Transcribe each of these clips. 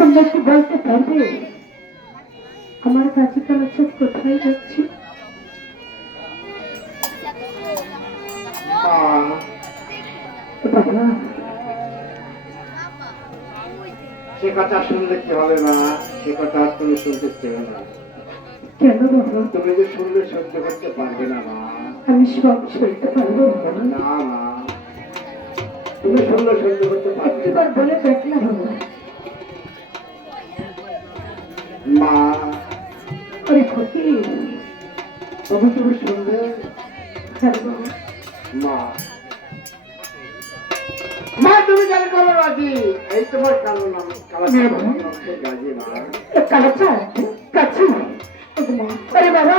তোমরা কি বলতে পারবে আমার কাছে কালাচাঁদ কোথায় যাচ্ছে? বাবা, সে কথা শুনলে কি হবে মা? সে কথা আর তুমি শুনতে চেয়ে না। কেন বাবা? তুমি যে শুনলে সহ্য করতে পারবে না মা। আমি সব সইতে পারবো না মা, তুমি শুনলে সহ্য করতে পারবে না। একবার বলে দেখ না বাবা। মা, আরে ক্ষতি তবে তুমি শুনবে মা। মা তুমি জানি করো রাজি, এই তোমার কালো নাম গাজি মা। কালাচাঁদ কাছে। আরে বাবা,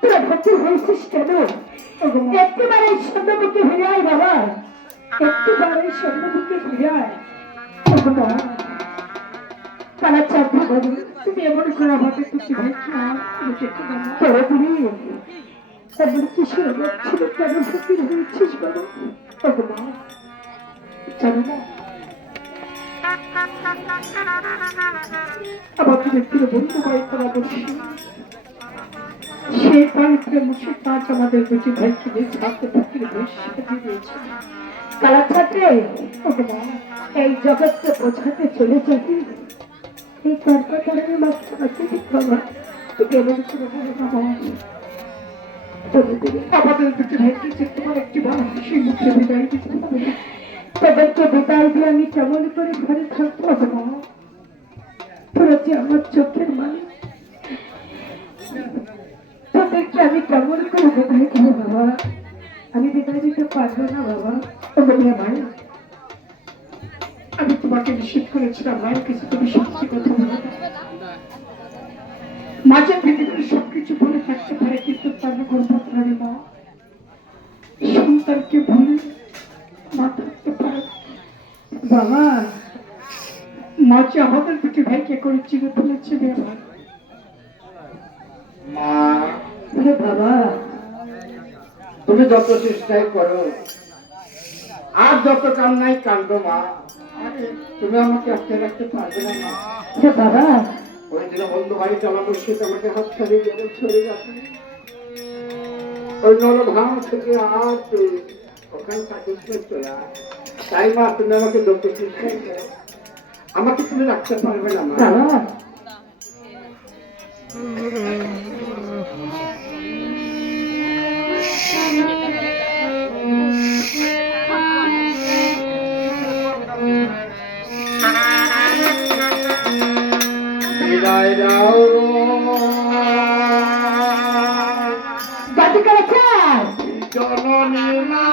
তোরা ভর্তি হয়েছিস কেন? একেবারে স্বর্ণমুখী ফিরে আয় বাবা, একেবারে স্বর্ণমুখী ফিরে আয়। কালাচাঁদ বাবা, তুমি এমন করে আমাকে কিছু তোরা তুমি এমন কিসের ছিল, কেন ফকির হয়েছিস বাবা? জানো না আমাদের একটি বন্ধু বাড়িতে বসে সেই বাড়িতে বসে কাজ আমাদের দুটি ভাইকে নিয়ে ছাড়তে ফকির সাজিয়ে দিয়েছে। কালাচাঁদে এই জগৎকে বোঝাতে চলে যাবি, এই কারখানার মাত্র কেমন করে বলে বাবা। আমাদের দুটি ভাইকে যে তোমার একটি বার হাসি মুখে বিদায় দিতে হবে, তাদেরকে বিদায় দিয়ে আমি কেমন করে ঘরে থাকতে হবে মা? তোরা যে আমার চোখের মালিক, তাদেরকে আমি কেমন করে বিদায় দেবো বাবা? আমি বিদায় দিতে পারবো না বাবা। ভাই, আমি তোমাকে নিষেধ করেছিলাম মায়ের কাছে তুমি সত্যি কথা বলো। মাঝে পৃথিবীর সবকিছু বলে থাকতে পারে, কিন্তু তার গর্ভধারী মা সন্তানকে ভুলে মা থাকতে পারে বাবা। মাঝে আমাদের দুটি ভাইকে করে চিনে ফেলেছে বাবা। তুমি যত চেষ্টাই করো আর যত কান্নাই কান্দো মা, তুমি আমাকে আটকে রাখতে পারবে না মা। বাবা, ওই দিন বন্ধু বাড়ি চলা বসে আমাকে হাত ছাড়িয়ে গেলে ছড়ে গেছে ওই নলভাঙ থেকে আর ওখানে থাকিস চলে। তাই মা তুমি আমাকে যত চেষ্টাই করো, আমাকে তুমি রাখতে পারবে না মা। বিদায় দাও জননী মা।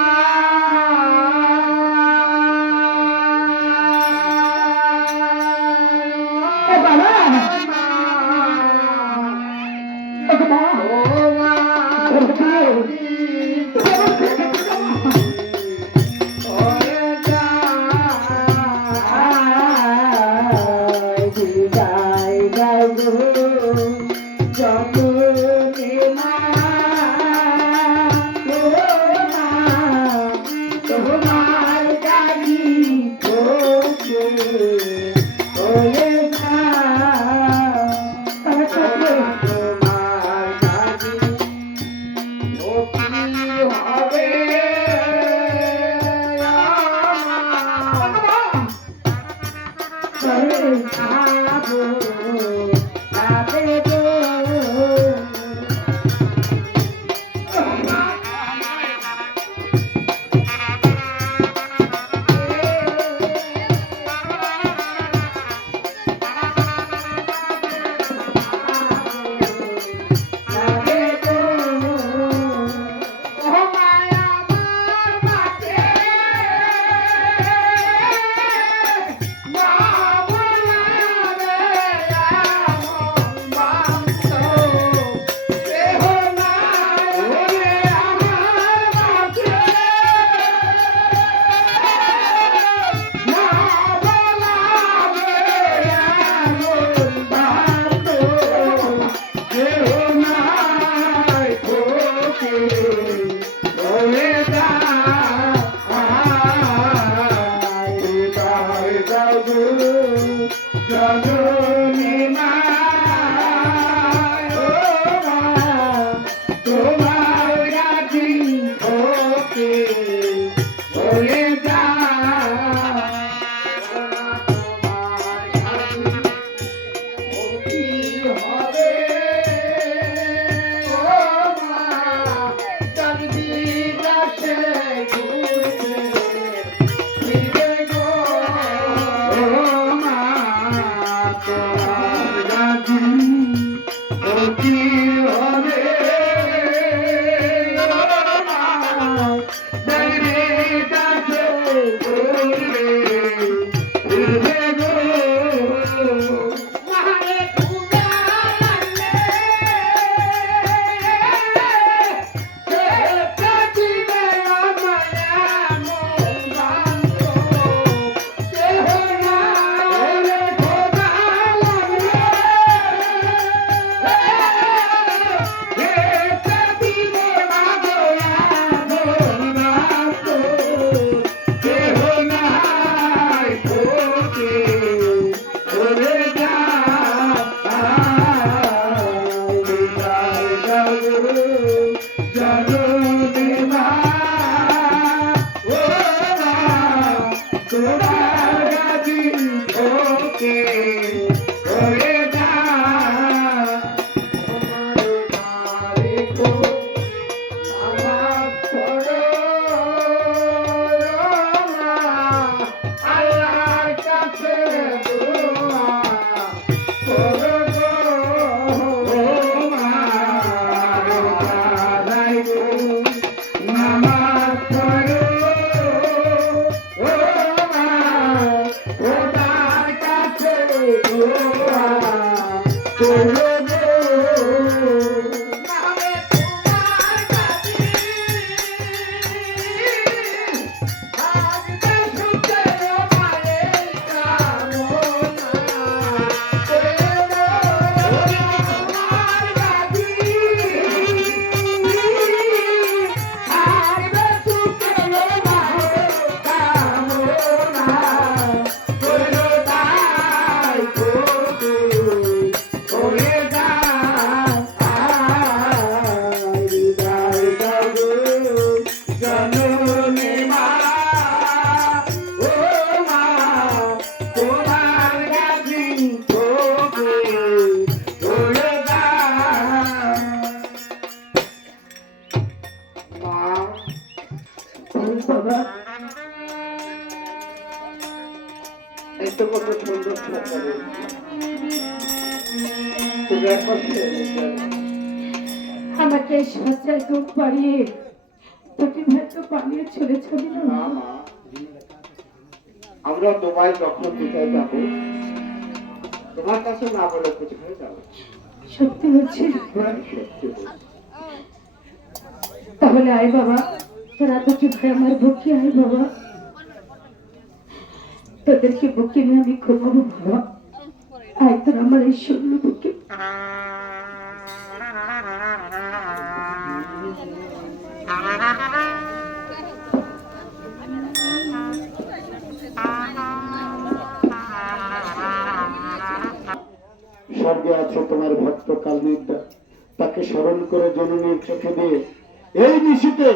জননী মা ও মা তোমার রাজি ওকে হয়ে যা বাবা এত কত সুন্দর থাকে তুমি একবার আমাকে সজ্জায় দুধ বাড়িয়ে দুটি ভেত বানিয়ে চলে চলি না আমরা তোমায় যখন দিতে যাবো তোমার কাছে না বলে কোথায় যাবো সত্যি হচ্ছে সত্যি তাহলে আয় বাবা তোরা দুটি ভাই আমার বুকে আয় বাবা তোদেরকে বুকে নিয়ে আমি ঘুমাবো বাবা আয় তোর আমার এই শূন্য বুকে স্বর্গে আছে তোমার ভক্ত কালমিদ্যা তাকে স্মরণ করে জননীর চোখে দিয়ে এই নিশীতে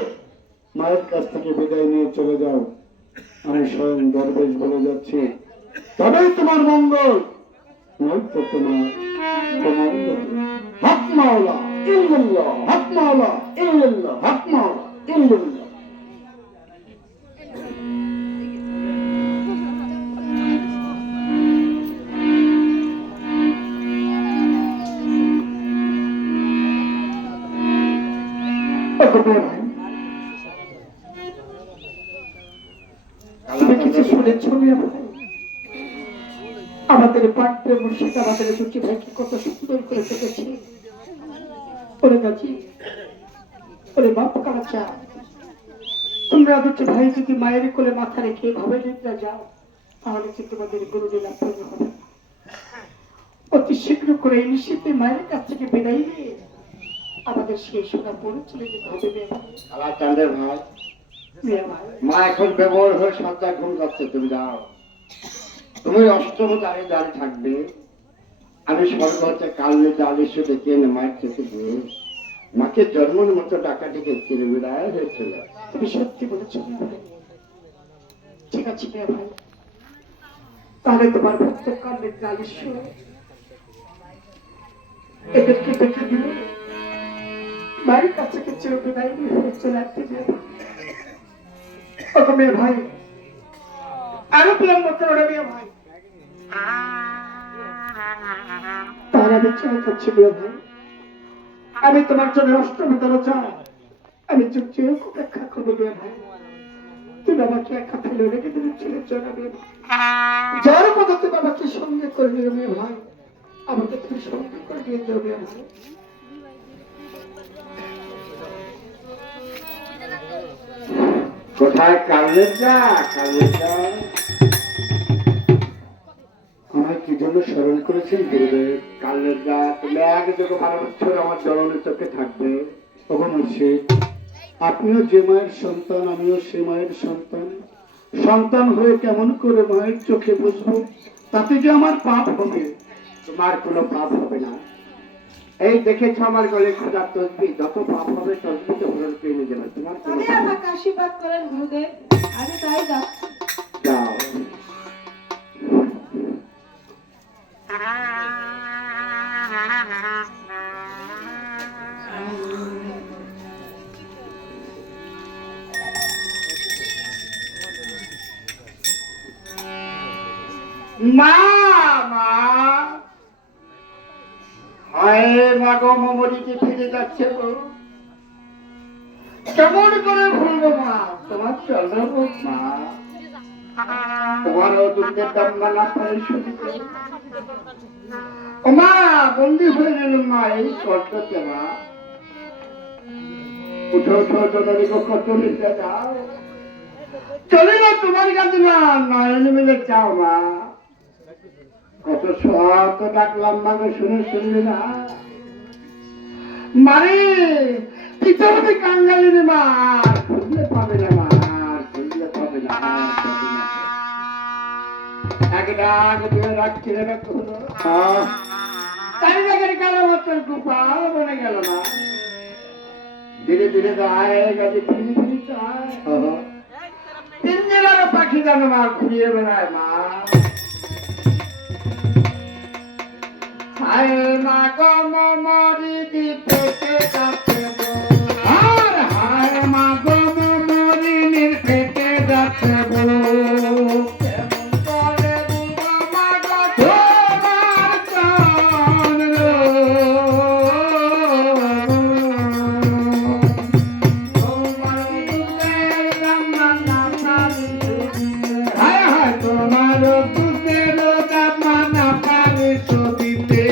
মায়ের কাছ থেকে বিদায় নিয়ে চলে যাও আমি স্বয়ং দরবেশ বলে যাচ্ছি তবেই তোমার মঙ্গল নয়তো তোমার হক মাওলা ইল্লাল্লাহ হক মাওলা ইল্লাল্লাহ হক মাওলা ইল্লাল্লাহ আমাদের পাঠ্য মুর্শিদ আমাদের দুটি ভাইকে কত সুন্দর করে দেখেছি ওরে গাছি ওরে বাপ কাঁচা তোমরা দুটি ভাই যদি মায়ের কোলে মাথা রেখে ভাবে নিদ্রা যাও তাহলে কি তোমাদের গুরুলীলা পূর্ণ হবে অতি শীঘ্র করে এই নিশ্চিতে মায়ের কাছ থেকে বিদায় নিয়ে আমাদের সেই সোনা পড়ে চলে যেতে হবে আল্লাহ চাঁদের ভাই মা এখন ব্যবহার হয়ে সন্তান ঘুম যাচ্ছে তুমি যাও তোমার ওই অষ্টম দ্বারে দ্বারে থাকবে। আমি স্বর্গ হচ্ছে কালের দ্বারে এসে ডেকে এনে মায়ের চোখে দিয়ে মাকে জন্মের মতো ডাকাটিকে চিরে বিদায় হয়েছিল। তুমি সত্যি বলেছো ভাই। ঠিক আছে ভাই, তাহলে তোমার ভক্ত কালের জালেশ্বর এদেরকে দেখে দিলে মায়ের কাছে চির বিদায় নিয়ে চলে আসতে যাবে। মেয়ে ভাই, আরো প্রিয় মতো মেয়ে ভাই, তার আমি চলে যাচ্ছি মেয়ে ভাই। আমি তোমার জন্য অষ্টমী দরজা আমি চুপ চেয়ে অপেক্ষা করবো মেয়ে ভাই। তুমি আমাকে একা ফেলে রেখে দিলে ছেলে চলে মেয়ে ভাই। যার কথা তুমি আমাকে সঙ্গে করে নিও মেয়ে ভাই, আমাকে তুমি সঙ্গে করে নিয়ে যাও মেয়ে ভাই। কোথায় কালের যা কালের যা আমায় কি জন্য স্মরণ করেছেন গুরুদেব? কালের যা তুমি এক যুগ 12 বছর আমার জননের চোখে থাকবে। তখন আপনিও যে মায়ের সন্তান, আমিও সে মায়ের সন্তান। সন্তান হয়ে কেমন করে মায়ের চোখে বসবো? তাতে যে আমার পাপ হবে। তোমার কোনো পাপ হবে না। এই দেখেছ আমার গলে খোঁজা তসবি, যত পাপ হবে তসবি তো ভরণ পেয়ে নিয়ে যাবে। তোমার কোনো আমাকে আশীর্বাদ করেন গুরুদেব, আমি তাই যাচ্ছি। যাও। মা মা হায় মা গো, মমরিতে ফিরে যাচ্ছে গো। কেমন করে ভুলবো মা তোমার চরণ মা? তোমারও দুধের দাম না পারে শুনতে। ও মা, বন্দি হয়ে গেলেন মা এই স্বর্গতে মা। উঠো উঠো জননী গো, কত নিতে যাও। চলে না তোমার কাছে মা, নয়ন মিলে যাও মা। কত শত ডাকলাম মা গো, শুনলি না? মারে পিছনে কাঙ্গালি রে মা, খুঁজলে পাবে না মা, খুঁজলে পাবে না। এক ডাক দিয়ে রাখছি রে তাই জায়গায় গেল মতন গোপাল বনে গেল না। ধীরে ধীরে যায় গেছে, ধীরে ধীরে যায়। তিন জেলার পাখি যেন মা ঘুরিয়ে বেড়ায় মা। হায় মা গো, মরি দিতে যাচ্ছে গো। আর হায় মা গো, মরি নির্পেটে যাচ্ছে গো। কেমন করে বুবা মা গো তোমার চরণ। তোমার দুধের দাম না পারি, হায় হায় তোমার দুধের দাম না পারি দিতে।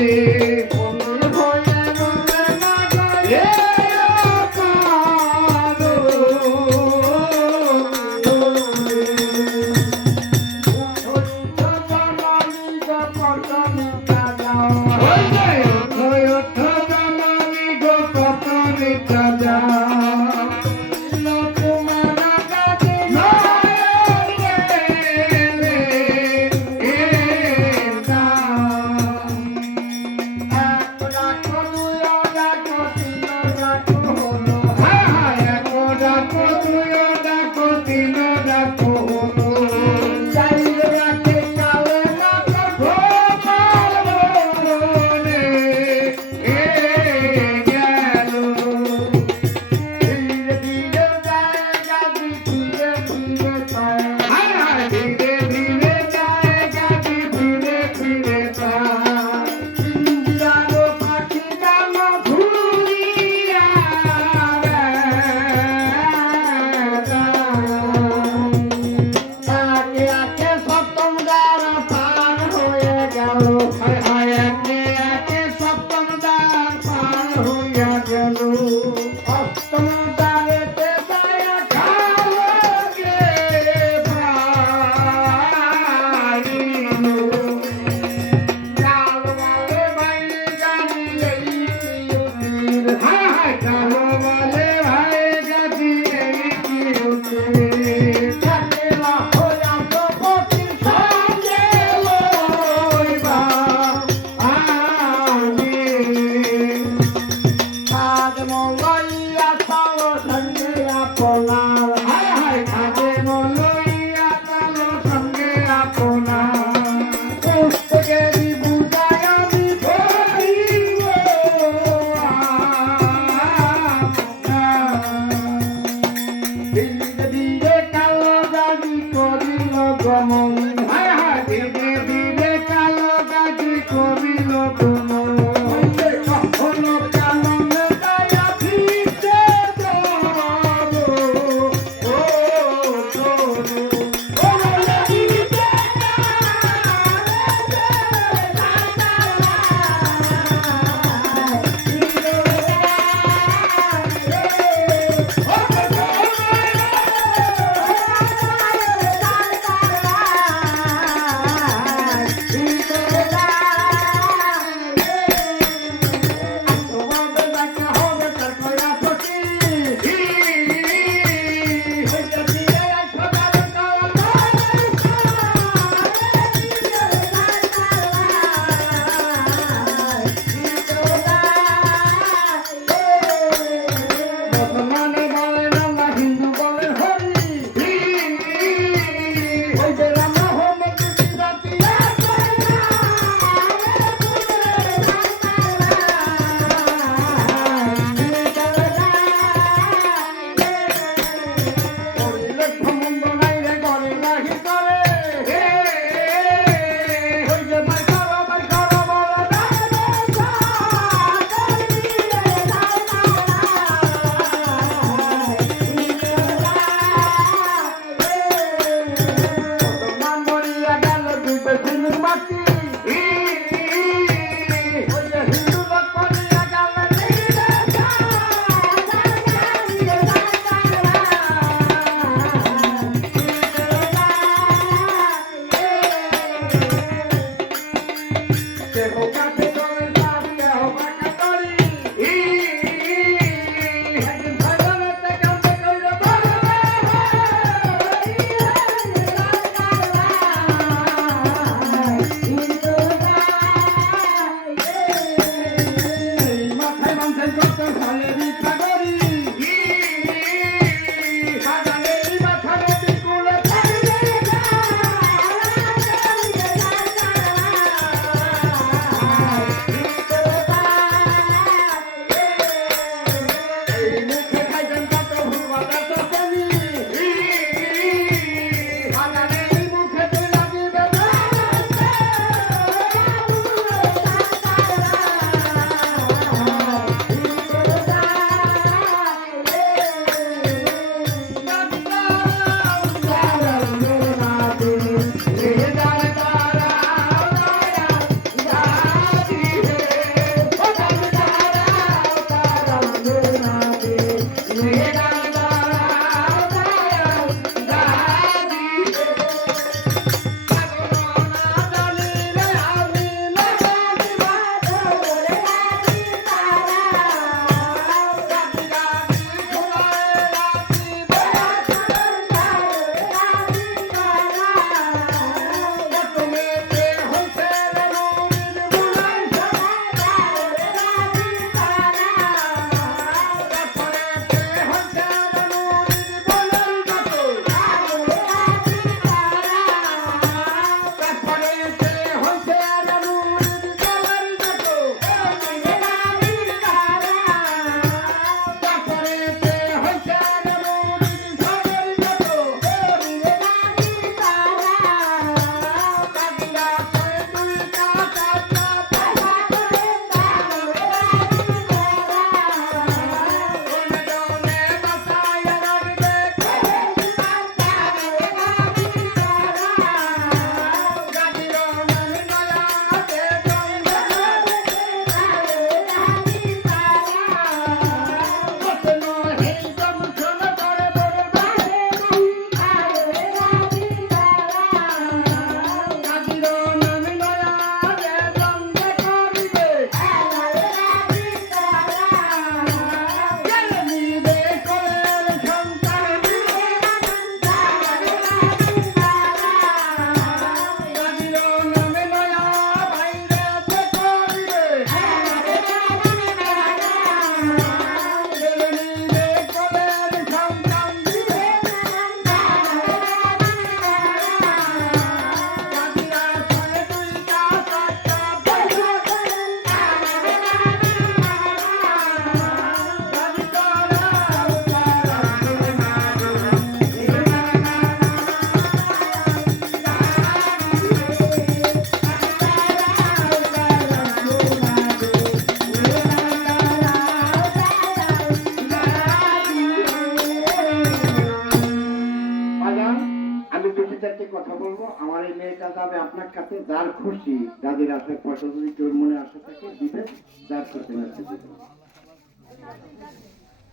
আপনার কাছে যার খুশি যাদের আসে পয়সা যদি তোর মনে আসে থাকে দিবে, যার খুশি না সে দিবে।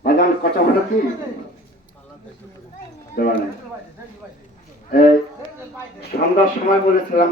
বাজান কথা বলে কি দেওয়া নেই। এই সন্ধ্যার সময় বলেছিলাম